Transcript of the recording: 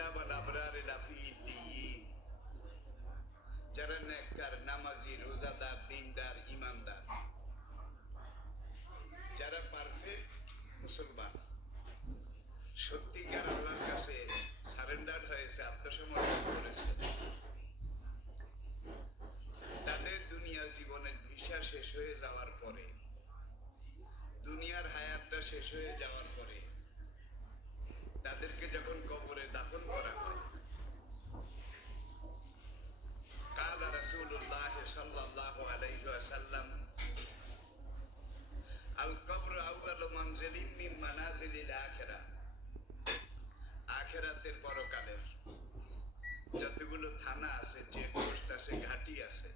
কিতাবাল আবরারি লাফি ইল্লিয়িন। যারা নেককার, নামাজি, রোজাদার, দিনদার, ইমানদার, যারা পারফেক্ট মুসলমান, সত্যিকার আল্লাহর কাছে সারেন্ডার হয়েছে, আত্মসমর্পণ করেছে, তাদের দুনিয়ার জীবনের ভিসা শেষ হয়ে যাওয়ার পরে, দুনিয়ার হায়াতটা শেষ হয়ে যাওয়ার পরে তাদেরকে যখন কবরে দাফন করা হয়, কালা রাসূলুল্লাহ সাল্লাল্লাহু আলাইহি ওয়াসাল্লাম, আল কবর আউয়ালু মানজিলিন মিন মানাজিলিল আখিরাহ। আখিরাতের পরকালের যতগুলো থানা আছে, চেকপোস্ট আছে, ঘাঁটি আছে,